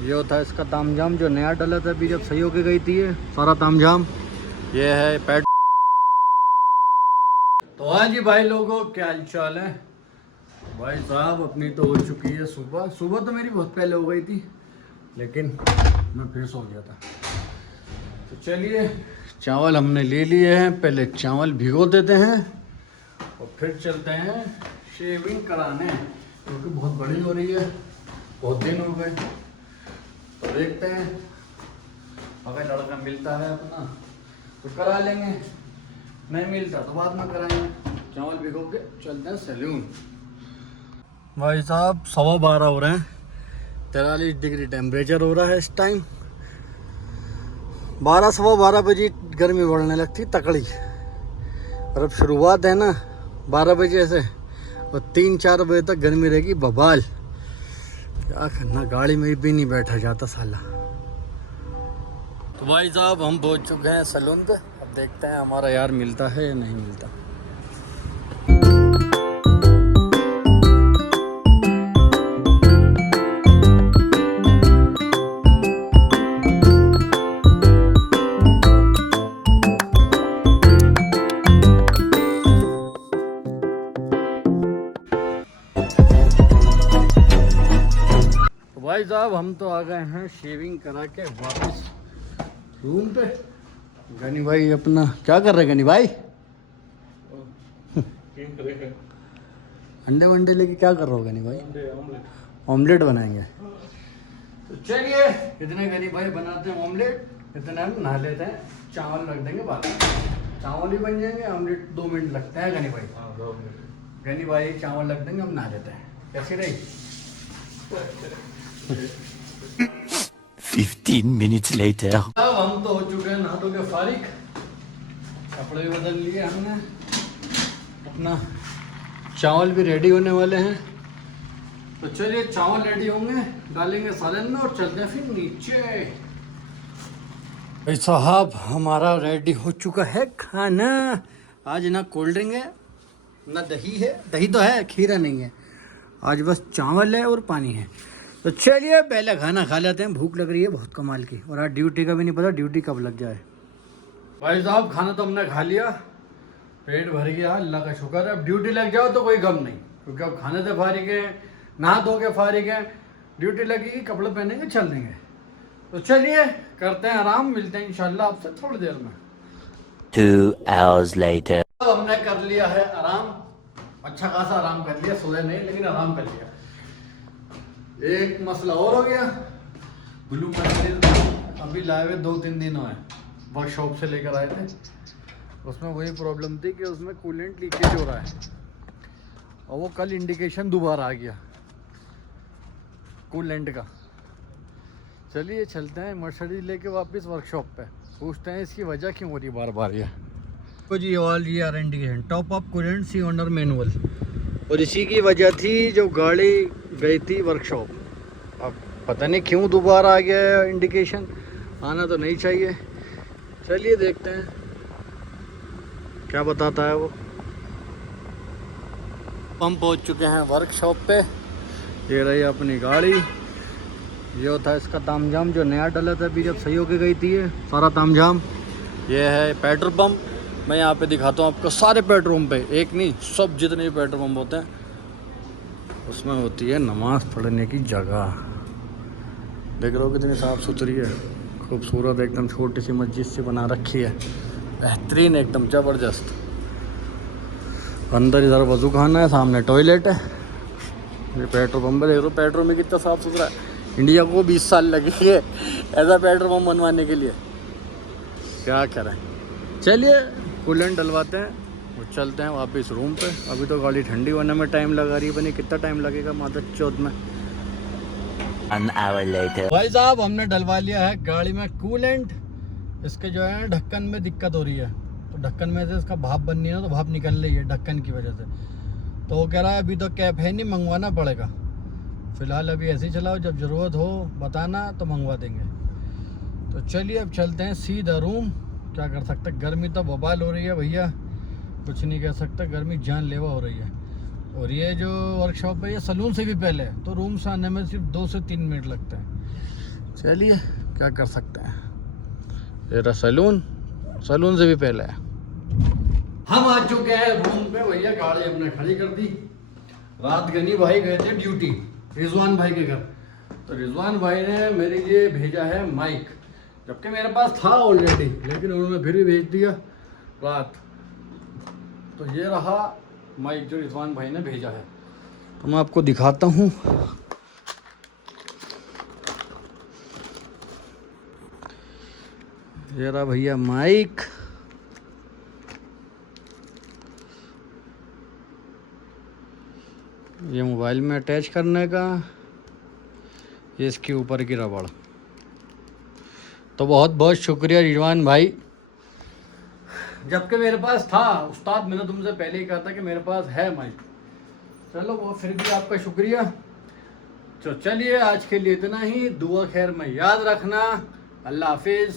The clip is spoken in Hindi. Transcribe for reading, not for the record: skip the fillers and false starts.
ये होता है इसका तामझाम जो नया डला था अभी जब सही होके गई थी ये सारा तामझाम। ये है पेट। तो हाँ जी भाई लोगों, क्या हाल चाल है भाई साहब। अपनी तो हो चुकी है सुबह। सुबह तो मेरी बहुत पहले हो गई थी, लेकिन मैं फिर सो गया था। तो चलिए, चावल हमने ले लिए हैं। पहले चावल भिगो देते हैं और फिर चलते हैं शेविंग कराने, क्योंकि बहुत बड़ी हो रही है, बहुत दिन हो गए। तो देखते हैं, अगर लड़का मिलता है अपना तो करा लेंगे, नहीं मिलता तो बाद में कराएंगे। चावल भिगो के चलते हैं सैलून। भाई साहब 12:15 हो रहे हैं, 43 डिग्री टेम्परेचर हो रहा है इस टाइम। 12-12:15 बजे गर्मी बढ़ने लगती तकड़ी, और अब शुरुआत है ना 12 बजे से, और 3-4 बजे तक गर्मी रहेगी बबाल। क्या करना, गाड़ी में भी नहीं बैठा जाता साला। तो भाई साहब हम पहुंच चुके हैं सैलून पे। अब देखते हैं हमारा यार मिलता है या नहीं मिलता। भाई साहब हम तो आ गए हैं शेविंग करा के वापस रूम पे। गनी भाई अपना क्या कर रहे हैं? गनी भाई अंडे वंडे लेके क्या कर रहे हो गनी भाई? ऑमलेट बनाएंगे। तो चलिए, इतने गनी भाई बनाते हैं ऑमलेट, इतने हम नहा लेते हैं। चावल रख देंगे बाद में, चावल भी बन जाएंगे। ऑमलेट 2 मिनट लगता है गनी भाई। गनी भाई चावल रख देंगे, हम नहा लेते हैं। कैसी रही? 15 minutes later. अब हम तो हो चुके हैं नहा धो के फारिग, कपड़े भी बदल लिए हमने, अपना चावल भी रेडी होने वाले हैं। तो चलिए, चावल रेडी होंगे, डालेंगे सालन में और चलते हैं फिर नीचे। भाई साहब हमारा रेडी हो चुका है खाना। आज ना कोल्ड ड्रिंक है ना दही है, दही तो है, खीरा नहीं है। आज बस चावल है और पानी है। तो चलिए पहले खाना खा लेते हैं, भूख लग रही है बहुत कमाल की। और आज ड्यूटी का भी नहीं पता ड्यूटी कब लग जाए। भाई साहब खाना तो हमने खा लिया, पेट भर गया, अल्लाह का शुक्र है। अब ड्यूटी लग जाओ तो कोई गम नहीं, क्योंकि अब खाने से फारिग है, नहा धो के फारिग है। ड्यूटी लगेगी, कपड़े पहनेंगे, चल देंगे। तो चलिए करते हैं आराम, मिलते हैं इंशाल्लाह आपसे थोड़ी देर में। 2 hours later. अब हमने कर लिया है आराम, अच्छा खासा आराम कर लिया, सोए नहीं लेकिन आराम कर लिया। एक मसला और हो गया, ब्लू मटेरियल अभी लाए हुए 2-3 दिन हुए, वर्कशॉप से लेकर आए थे। उसमें वही प्रॉब्लम थी कि उसमें कूलेंट लीकेज हो रहा है, और वो कल इंडिकेशन दोबारा आ गया कूलेंट का। चलिए चलते हैं मर्सिडीज लेके वापस वर्कशॉप पे, पूछते हैं इसकी वजह क्यों हो रही बार बार ये। तो जी ऑल ये are indication top up coolant see owner manual, और इसी की वजह थी जो गाड़ी गई थी वर्कशॉप। अब पता नहीं क्यों दोबारा आ गया इंडिकेशन, आना तो नहीं चाहिए। चलिए देखते हैं क्या बताता है वो। हम पहुंच चुके हैं वर्कशॉप पे। ये रही अपनी गाड़ी। ये होता है इसका तामझाम जो नया डला था अभी जब सही होके गई थी ये सारा तामझाम। ये है पेट्रोल पंप। मैं यहाँ पे दिखाता हूँ आपको, सारे पेट्रोल पंप पे, एक नहीं सब जितने भी पेट्रोल पंप होते हैं उसमें होती है नमाज़ पढ़ने की जगह। देख रहे हो कितनी साफ़ सुथरी है, खूबसूरत एकदम, छोटी सी मस्जिद से बना रखी है, बेहतरीन एकदम ज़बरदस्त। अंदर इधर वज़ू खाना है, सामने टॉयलेट है। ये पेट्रोल पंप देख लो, पेट्रोल में कितना साफ़ सुथरा है। इंडिया को 20 साल लगे है ऐसा पेट्रोल पंप बनवाने के लिए, क्या करें। चलिए कूलेंट डलवाते हैं और चलते हैं वापस रूम पे। अभी तो गाड़ी ठंडी होने में टाइम लगा रही है, बनी कितना टाइम लगेगा माता चौथ में। 1 hour later. भाई साहब हमने डलवा लिया है गाड़ी में कूलेंट। इसके जो है ढक्कन में दिक्कत हो रही है, तो ढक्कन में से इसका भाप बननी है ना, तो भाप निकल रही है ढक्कन की वजह से। तो वो कह रहा है अभी तो कैप है नहीं, मंगवाना पड़ेगा। फ़िलहाल अभी ऐसे ही चलाओ, जब ज़रूरत हो बताना तो मंगवा देंगे। तो चलिए अब चलते हैं सीधा रूम। क्या कर सकते, गर्मी तो बवाल हो रही है भैया, कुछ नहीं कह सकता, गर्मी जानलेवा हो रही है। और ये जो वर्कशॉप है ये सलून से भी पहले है, तो रूम से आने में सिर्फ 2 से 3 मिनट लगते हैं। चलिए क्या कर सकते हैं, तेरा सैलून से भी पहले है। हम आ चुके हैं रूम पे भैया, गाड़ी हमने खड़ी कर दी। रात गनी भाई गए थे ड्यूटी रिजवान भाई के घर, तो रिजवान भाई ने मेरे लिए भेजा है माइक, जबकि मेरे पास था ऑलरेडी, लेकिन उन्होंने फिर भी भेज दिया रात। तो ये रहा माइक जो रिजवान भाई ने भेजा है, तो मैं आपको दिखाता हूँ। ये रहा भैया माइक, ये मोबाइल में अटैच करने का, ये इसके ऊपर की रबड़। तो बहुत बहुत शुक्रिया रिजवान भाई, जबकि मेरे पास था उस्ताद, मैंने तुमसे पहले ही कहा था कि मेरे पास है माइक। चलो वो फिर भी आपका शुक्रिया। तो चलिए आज के लिए इतना ही, दुआ खैर में याद रखना, अल्लाह हाफिज़।